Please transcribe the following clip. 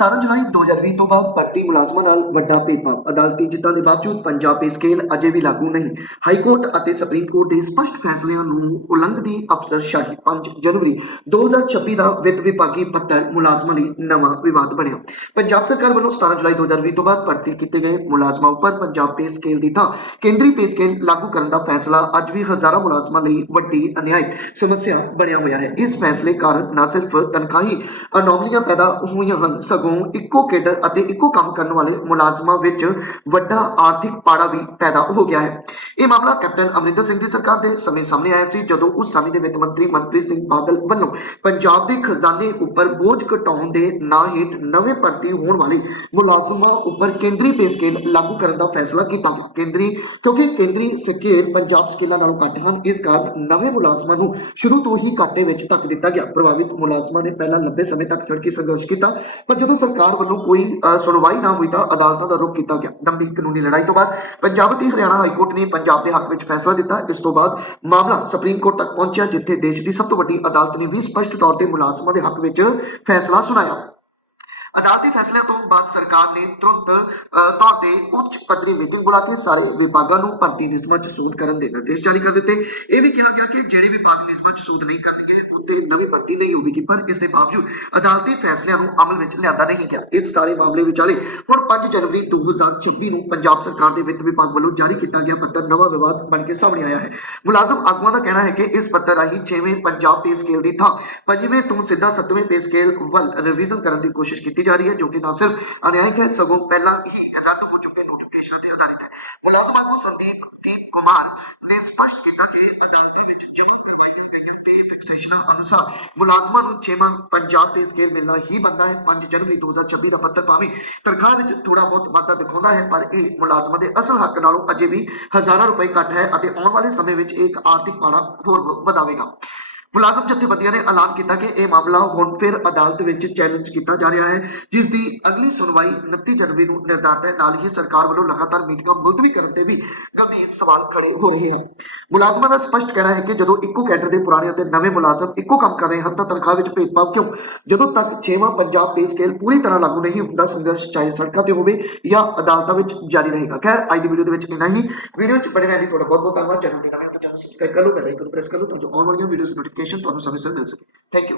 17 ਜੁਲਾਈ 2020 ਤੋਂ ਬਾਅਦ ਭਰਤੀ ਮੁਲਾਜ਼ਮਾਂ ਨਾਲ ਵੱਡਾ ਭੇਦਭਾਵ। ਅਦਾਲਤੀ ਜਿੱਤਾਂ ਦੇ ਬਾਵਜੂਦ ਪੰਜਾਬ ਪੇ ਸਕੇਲ ਅਜੇ ਵੀ ਲਾਗੂ ਨਹੀਂ। ਹਾਈ ਕੋਰਟ ਅਤੇ ਸੁਪਰੀਮ ਕੋਰਟ ਦੇ ਸਪਸ਼ਟ ਫੈਸਲਿਆਂ ਨੂੰ ਉਲੰਘਦੀ ਅਫਸਰਸ਼ਾਹੀ 5 ਜਨਵਰੀ 2026 ਦਾ ਵਿੱਤ ਵਿਭਾਗੀ ਪੱਤਰ ਮੁਲਾਜ਼ਮਾਂ ਲਈ ਨਵਾਂ ਵਿਵਾਦ ਬਣਿਆ। ਪੰਜਾਬ ਸਰਕਾਰ ਵੱਲੋਂ 17 ਜੁਲਾਈ 2020 ਤੋਂ ਬਾਅਦ ਭਰਤੀ ਕੀਤੇ ਗਏ ਮੁਲਾਜ਼ਮਾਂ ਉੱਪਰ ਪੰਜਾਬ ਪੇ ਸਕੇਲ ਦੀ ਥਾਂ ਕੇਂਦਰੀ ਪੇ ਸਕੇਲ ਲਾਗੂ ਕਰਨ ਦਾ ਫੈਸਲਾ ਅੱਜ ਵੀ ਹਜ਼ਾਰਾਂ ਮੁਲਾਜ਼ਮਾਂ ਲਈ ਵੱਡੀ ਅਨਿਆਇ ਸਮੱਸਿਆ ਬਣਿਆ ਹੋਇਆ ਹੈ। ਇਸ ਫੈਸਲੇ ਕਾਰਨ ਨਾ ਸਿਰਫ ਤਨਖਾਹੀ ਅਨੋਮਲੀਆਂ ਪੈਦਾ ਹੋਈਆਂ ਹਨ, ਸਗੋਂ ਇੱਕੋ ਕੇਡਰ ਅਤੇ ਇੱਕੋ ਕੰਮ ਕਰਨ ਵਾਲੇ ਮੁਲਾਜ਼ਮਾਂ ਵਿੱਚ ਵੱਡਾ ਆਰਥਿਕ ਪਾੜਾ ਵੀ ਪੈਦਾ ਹੋ ਗਿਆ ਹੈ। ਇਹ ਮਾਮਲਾ ਕੈਪਟਨ ਅਮਰਿੰਦਰ ਸਿੰਘ ਦੀ ਸਰਕਾਰ ਦੇ ਸਮੇਂ ਸਾਹਮਣੇ ਆਇਆ ਸੀ, ਜਦੋਂ ਉਸ ਸਮੇਂ ਦੇ ਵਿੱਤ ਮੰਤਰੀ ਮਨਪ੍ਰੀਤ ਸਿੰਘ ਬਾਦਲ ਵੱਲੋਂ ਪੰਜਾਬ ਦੇ ਖਜ਼ਾਨੇ ਉੱਪਰ ਬੋਝ ਘਟਾਉਣ ਦੇ ਨਾਂ ਹੇਠ ਨਵੇਂ ਭਰਤੀ ਹੋਣ ਵਾਲੇ ਮੁਲਾਜ਼ਮਾਂ ਉੱਪਰ ਕੇਂਦਰੀ ਪੇ ਸਕੇਲ ਲਾਗੂ ਕਰਨ ਦਾ ਫੈਸਲਾ ਕੀਤਾ। ਗਿਆ ਕੇਂਦਰੀ, ਕਿਉਂਕਿ ਕੇਂਦਰੀ ਸਕੇਲ ਪੰਜਾਬ ਸਕੇਲਾਂ ਨਾਲੋਂ ਘੱਟ ਹਨ, ਇਸ ਕਾਰਨ ਨਵੇਂ ਮੁਲਾਜ਼ਮਾਂ ਨੂੰ ਸ਼ੁਰੂ ਤੋਂ ਹੀ ਘਾਟੇ ਵਿੱਚ ਧੱਕ ਦਿੱਤਾ ਗਿਆ। ਪ੍ਰਭਾਵਿਤ ਮੁਲਾਜ਼ਮਾਂ ਨੇ ਪਹਿਲਾਂ ਲੰਬੇ ਸਮੇਂ ਤੱਕ ਸੜਕੀ ਸੰਘਰਸ਼ ਕੀਤਾ, ਪਰ ਜਦੋਂ ਸਰਕਾਰ ਵੱਲੋਂ ਕੋਈ ਸੁਣਵਾਈ ਨਾ ਹੋਈ ਤਾਂ ਅਦਾਲਤਾਂ ਦਾ ਰੁਖ ਕੀਤਾ ਗਿਆ। ਲੰਬੀ ਕਾਨੂੰਨੀ ਲੜਾਈ ਤੋਂ ਬਾਅਦ ਪੰਜਾਬ ਅਤੇ ਹਰਿਆਣਾ ਹਾਈ ਕੋਰਟ ਨੇ ਪੰਜਾਬ ਪੰਜਾਬ ਦੇ ਹੱਕ ਵਿੱਚ ਫੈਸਲਾ ਦਿੱਤਾ ਇਸ ਤੋਂ ਬਾਅਦ ਮਾਮਲਾ ਸੁਪਰੀਮ ਕੋਰਟ ਤੱਕ ਪਹੁੰਚਿਆ, ਜਿੱਥੇ ਦੇਸ਼ ਦੀ ਸਭ ਤੋਂ ਵੱਡੀ ਅਦਾਲਤ ਨੇ ਵੀ ਸਪਸ਼ਟ ਤੌਰ ਤੇ ਮੁਲਾਜ਼ਮਾਂ ਦੇ ਹੱਕ ਵਿੱਚ ਫੈਸਲਾ ਸੁਣਾਇਆ। ਅਦਾਲਤੀ ਫੈਸਲਿਆਂ ਤੋਂ ਬਾਅਦ ਸਰਕਾਰ ਨੇ ਤੁਰੰਤ ਤੌਰ ਤੇ ਉੱਚ ਪੱਧਰੀ ਮੀਟਿੰਗ ਬੁਲਾ ਕੇ ਸਾਰੇ ਵਿਭਾਗਾਂ ਨੂੰ ਭਰਤੀ ਨਿਯਮਾਂ 'ਚ ਸੋਧ ਕਰਨ ਦੇ ਨਿਰਦੇਸ਼ ਜਾਰੀ ਕਰ ਦਿੱਤੇ। ਇਹ ਵੀ ਕਿਹਾ ਗਿਆ ਕਿ ਜਿਹੜੇ ਵਿਭਾਗ ਨਿਯਮਾਂ 'ਚ ਸੋਧ ਨਹੀਂ ਕਰਨਗੇ ਉੱਤੇ ਨਵੀਂ ਭਰਤੀ ਨਹੀਂ ਹੋਵੇਗੀ, ਪਰ ਇਸ ਦੇ ਬਾਵਜੂਦ ਅਦਾਲਤੀ ਫੈਸਲਿਆਂ ਨੂੰ ਅਮਲ ਵਿੱਚ ਲਿਆਂਦਾ ਨਹੀਂ ਗਿਆ। ਇਸ ਸਾਰੇ ਮਾਮਲੇ ਵਿਚਾਲੇ ਹੁਣ 5 ਜਨਵਰੀ 2026 ਨੂੰ ਪੰਜਾਬ ਸਰਕਾਰ ਦੇ ਵਿੱਤ ਵਿਭਾਗ ਵੱਲੋਂ ਜਾਰੀ ਕੀਤਾ ਗਿਆ ਪੱਤਰ ਨਵਾਂ ਵਿਵਾਦ ਬਣ ਕੇ ਸਾਹਮਣੇ ਆਇਆ ਹੈ। ਮੁਲਾਜ਼ਮ ਆਗੂਆਂ ਦਾ ਕਹਿਣਾ ਹੈ ਕਿ ਇਸ ਪੱਤਰ ਰਾਹੀਂ 6ਵੇਂ ਪੰਜਾਬ ਪੇ ਸਕੇਲ ਦੀ ਥਾਂ 5ਵੇਂ ਤੋਂ ਸਿੱਧਾ 7ਵੇਂ ਪੇ ਸਕੇਲ ਵੱਲ ਰਿਵੀਜ਼ਨ ਕਰਨ ਦੀ ਕੋਸ਼ਿਸ਼ ਕੀਤੀ ਜਾ ਰਹੀ ਹੈ, ਜੋ ਕਿ ਨਾ ਸਿਰਫ ਅਨਿਆਇਕ ਹੈ ਸਗੋਂ ਪਹਿਲਾਂ ਹੀ ਰੱਦ ਹੋ ਚੁੱਕੇ ਨੋਟੀਫਿਕੇਸ਼ਨ ਤੇ ਆਧਾਰਿਤ ਹੈ। ਮੁਲਾਜ਼ਮ ਆਗੂ ਸੰਦੀਪ, ਦੀਪ ਕੁਮਾਰ ਨੇ ਸਪਸ਼ਟ ਕੀਤਾ ਕਿ ਅਦਾਲਤ ਵਿੱਚ ਜਮ੍ਹਾਂ ਕਰਵਾਈਆਂ ਗਈਆਂ ਪੇ ਫਿਕਸੇਸ਼ਨਾਂ ਅਨੁਸਾਰ ਮੁਲਾਜ਼ਮਾਂ ਨੂੰ 6ਵਾਂ ਪੰਜਾਬ ਪੇ ਸਕੇਲ ਮਿਲਣਾ ਹੀ ਬੰਦਾ ਹੈ। 5 ਜਨਵਰੀ 2026 ਦਾ ਪੱਤਰ ਭਾਵੇਂ ਤਨਖਾਹ ਵਿੱਚ ਥੋੜਾ ਬਹੁਤ ਵਾਧਾ ਦਿਖਾਉਂਦਾ ਹੈ, ਪਰ ਇਹ ਮੁਲਾਜ਼ਮਾਂ ਦੇ ਅਸਲ ਹੱਕ ਨਾਲੋਂ ਅਜੇ ਵੀ ਹਜ਼ਾਰਾਂ ਰੁਪਏ ਘੱਟ ਹੈ ਅਤੇ ਆਉਣ ਵਾਲੇ ਸਮੇਂ ਵਿੱਚ ਇਹ ਇੱਕ ਆਰਥਿਕ ਪਾੜਾ ਹੋਰ ਵਧਾਵੇਗਾ। ਮੁਲਾਜ਼ਮ ਜਥੇਬੰਦੀਆਂ ਨੇ ਐਲਾਨ ਕੀਤਾ ਕਿ ਇਹ ਮਾਮਲਾ ਹੁਣ ਫਿਰ ਅਦਾਲਤ ਵਿੱਚ ਚੈਲੰਜ ਕੀਤਾ ਜਾ ਰਿਹਾ ਹੈ, ਜਿਸ ਦੀ ਅਗਲੀ ਸੁਣਵਾਈ 29 ਜਨਵਰੀ ਨੂੰ ਨਿਰਧਾਰਤ ਹੈ। ਨਾਲ ਹੀ ਸਰਕਾਰ ਵੱਲੋਂ ਲਗਾਤਾਰ ਮੀਟਿੰਗਾਂ ਮੁਲਤਵੀ ਕਰਨ ਤੇ ਵੀ ਗੰਭੀਰ ਸਵਾਲ ਖੜੇ ਹੋ ਰਹੇ ਹਨ। ਮੁਲਾਜ਼ਮਾਂ ਦਾ ਸਪਸ਼ਟ ਕਹਿਣਾ ਹੈ ਕਿ ਜਦੋਂ ਇੱਕੋ ਕੈਡਰ ਦੇ ਪੁਰਾਣੇ ਅਤੇ ਨਵੇਂ ਮੁਲਾਜ਼ਮ ਇੱਕੋ ਕੰਮ ਕਰ ਰਹੇ ਹਨ, ਤਾਂ ਤਨਖਾਹ ਵਿੱਚ ਭੇਦਭਾਵ ਕਿਉਂ? ਜਦੋਂ ਤੱਕ 6ਵਾਂ ਪੰਜਾਬ ਪੇ ਸਕੇਲ ਪੂਰੀ ਤਰ੍ਹਾਂ ਲਾਗੂ ਨਹੀਂ ਹੁੰਦਾ, ਸੰਘਰਸ਼ ਚਾਹੇ ਸੜਕਾਂ ਤੇ ਹੋਵੇ ਜਾਂ ਅਦਾਲਤਾਂ ਵਿੱਚ ਜਾਰੀ ਰਹੇਗਾ। ਖੈਰ, ਅੱਜ ਦੀ ਵੀਡੀਓ ਦੇ ਵਿੱਚ ਇੰਨਾ ਹੀ। ਵੀਡੀਓ ਚ ਬਣੇ ਰਹਿਣ ਲਈ ਤੁਹਾਡਾ ਬਹੁਤ ਬਹੁਤ ਧੰਨਵਾਦ। ਚੈਨਲ ਤੇ ਨਵੇਂ ਹੋ ਚੈਨਲ ਸਬਸਕ੍ਰਾਈਬ ਕਰ ਲਓ ਬੈਲ ਆਈਕਨ ਪ੍ਰੈਸ ਕਰ ਲਓ, ਤਾਂ ਜੋ ਆਉਣ ਵਾਲੀਆਂ ਵੀਡੀਓਜ਼ ਦੀ ਨੋਟੀਫਿਕੇਸ਼ਨ ਤੁਹਾਨੂੰ ਸਮੇਂ ਸਿਰ ਮਿਲ ਸਕੇ ਥੈਂਕ ਯੂ